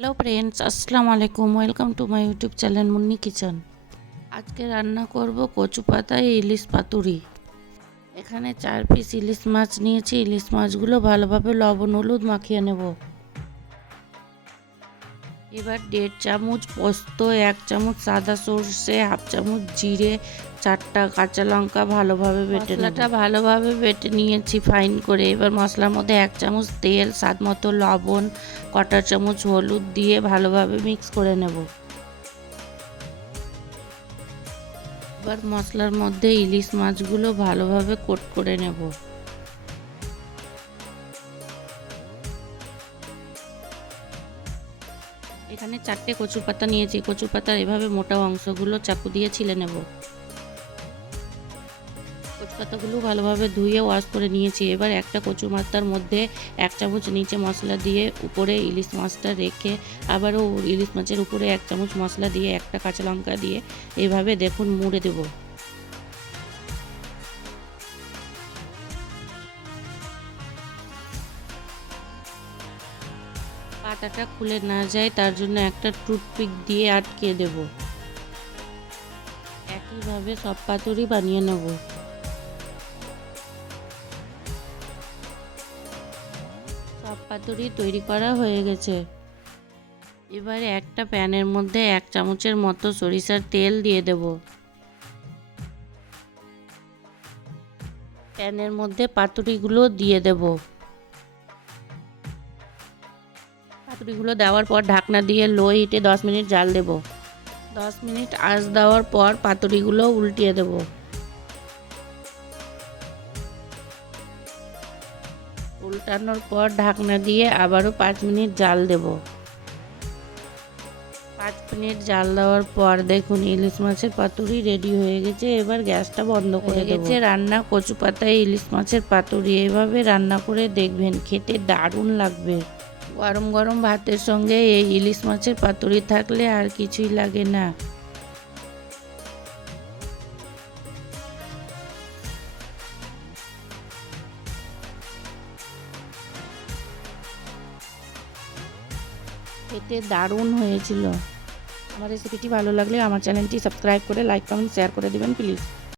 Hello friends, আসসালামু আলাইকুম। Welcome to my YouTube channel Munni kitchen. আজকে রান্না করব কচু পাতায় ইলিশ পাতুরি। এখানে 4 পিস ইলিশ মাছ নিয়েছি। ইলিশ মাছগুলো ভালোভাবে লবণ হলুদ মাখিয়ে নেব। এবার 1.5 চামচ পোস্ত, 1 চামচ সাদা সর্ষে, 1/2 চামচ জিরে, 4টা কাঁচা লঙ্কা ভালোভাবে বেটে নেব। মশলাটা ভালোভাবে বেটে নিয়েছি ফাইন করে। এবার মশলার মধ্যে 1 চামচ তেল, স্বাদ মতো লবণ, 1/4 চামচ হলুদ দিয়ে ভালোভাবে মিক্স করে নেব। এবার মশলার মধ্যে ইলিশ মাছগুলো ভালোভাবে কোট করে নেব। এখানে 4টে কচু পাতা নিয়েছি। কচু পাতার এভাবে মোটা অংশগুলো চাকু দিয়ে ছিলে নেব। কচু পাতাগুলো ভালোভাবে ধুয়ে ওয়াশ করে নিয়েছি। এবার একটা কচু পাতার মধ্যে 1 চামচ নিচে মশলা দিয়ে উপরে ইলিশ মাছটা রেখে আবারও ইলিশ মাছের উপরে 1 চামচ মশলা দিয়ে একটা কাঁচা লঙ্কা দিয়ে এভাবে দেখুন মুড়ে দেব। পাতাটা খুলে না যায় তার জন্য একটা টুথপিক দিয়ে আটকে দেব। একইভাবে সব পাতুরি বানিয়ে নেব। সব পাতুরি তৈরি করা হয়ে গেছে। এবারে একটা প্যানের মধ্যে 1 চামচের মতো সরিষার তেল দিয়ে দেব। প্যানের মধ্যে পাতুরিগুলো দিয়ে দেব। পাতুরিগুলো দেওয়ার পর ঢাকনা দিয়ে লো হিটে 10 মিনিট জাল দেব। 10 মিনিট আঁচ দেওয়ার পর পাতুরিগুলো উল্টিয়ে দেব। উল্টানোর পর ঢাকনা দিয়ে আবারও 5 মিনিট জাল দেব। 5 মিনিট জাল দেওয়ার পর দেখুন ইলিশ মাছের পাতুরি রেডি হয়ে গেছে। এবার গ্যাসটা বন্ধ করে দেব। রান্না কচু পাতায় ইলিশ মাছের পাতুরি এভাবে রান্না করে দেখবেন, খেতে দারুণ লাগবে। গরম গরম ভাতের সঙ্গে এই ইলিশ মাছের পাতুরি থাকলে আর কিছুই লাগে না। খেতে দারুণ হয়েছিল। আমার রেসিপিটি ভালো লাগলে আমার চ্যানেলটি সাবস্ক্রাইব করে লাইক কমেন্ট শেয়ার করে দেবেন প্লিজ।